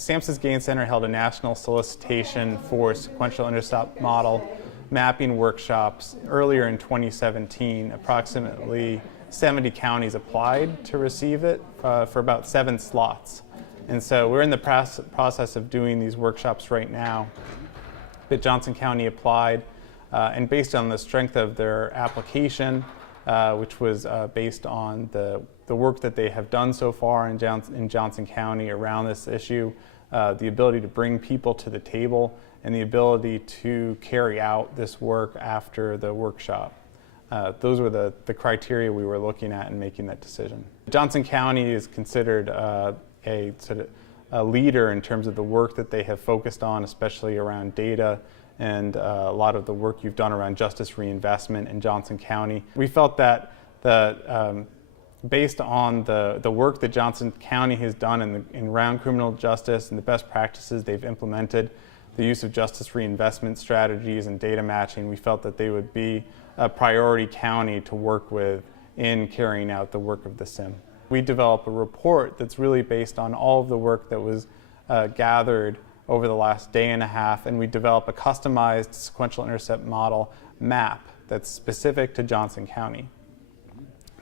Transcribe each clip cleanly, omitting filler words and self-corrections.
SAMHSA's Gain Center held a national solicitation for sequential intercept model mapping workshops earlier in 2017. Approximately 70 counties applied to receive it for about 7 slots. And so we're in the process of doing these workshops right now. But Johnson County applied, and based on the strength of their application, which was based on the work that they have done so far in Johnson County around this issue, the ability to bring people to the table, and the ability to carry out this work after the workshop. Those were the criteria we were looking at in making that decision. Johnson County is considered a leader in terms of the work that they have focused on, especially around data and a lot of the work you've done around justice reinvestment in Johnson County. We felt that based on the work that Johnson County has done in around criminal justice and the best practices they've implemented, the use of justice reinvestment strategies and data matching, we felt that they would be a priority county to work with in carrying out the work of the SIM. We developed a report that's really based on all of the work that was gathered over the last day and a half, and we developed a customized sequential intercept model map that's specific to Johnson County.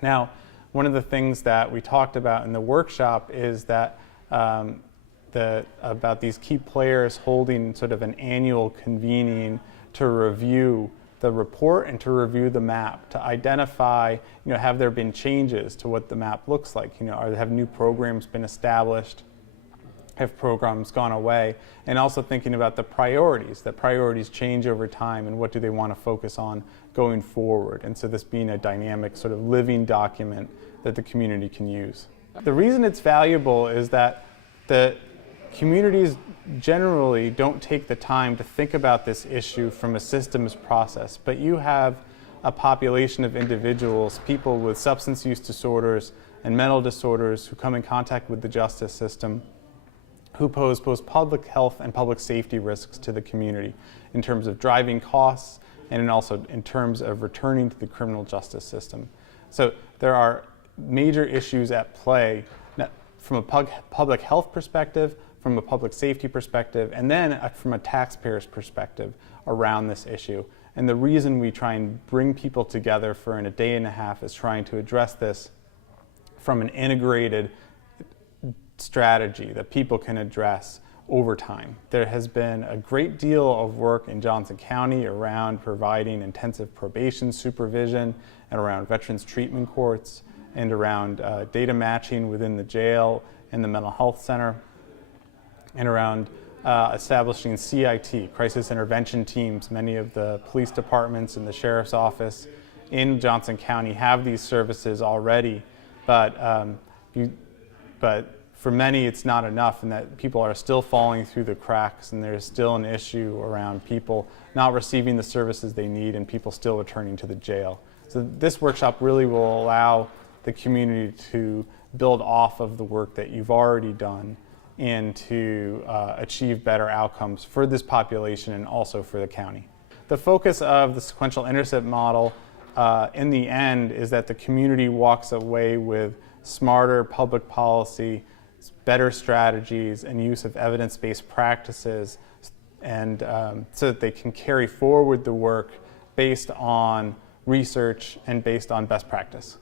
Now, one of the things that we talked about in the workshop is that about these key players holding sort of an annual convening to review the report and to review the map, to identify, have there been changes to what the map looks like? Have new programs been established? Have programs gone away? And also thinking about the priorities, that priorities change over time and what do they want to focus on going forward. And so this being a dynamic sort of living document that the community can use. The reason it's valuable is that the communities generally don't take the time to think about this issue from a systems process, but you have a population of individuals, people with substance use disorders and mental disorders who come in contact with the justice system, who pose both public health and public safety risks to the community in terms of driving costs and also in terms of returning to the criminal justice system. So there are major issues at play from a public health perspective, from a public safety perspective, and then from a taxpayer's perspective around this issue. And the reason we try and bring people together for a day and a half is trying to address this from an integrated strategy that people can address over time. There has been a great deal of work in Johnson County around providing intensive probation supervision and around veterans treatment courts and around data matching within the jail and the mental health center, and around establishing CIT, crisis intervention teams. Many of the police departments and the sheriff's office in Johnson County have these services already, but for many it's not enough, and that people are still falling through the cracks, and there's still an issue around people not receiving the services they need and people still returning to the jail. So this workshop really will allow the community to build off of the work that you've already done and to achieve better outcomes for this population and also for the county. The focus of the sequential intercept model in the end is that the community walks away with smarter public policy, better strategies, and use of evidence-based practices, and so that they can carry forward the work based on research and based on best practice.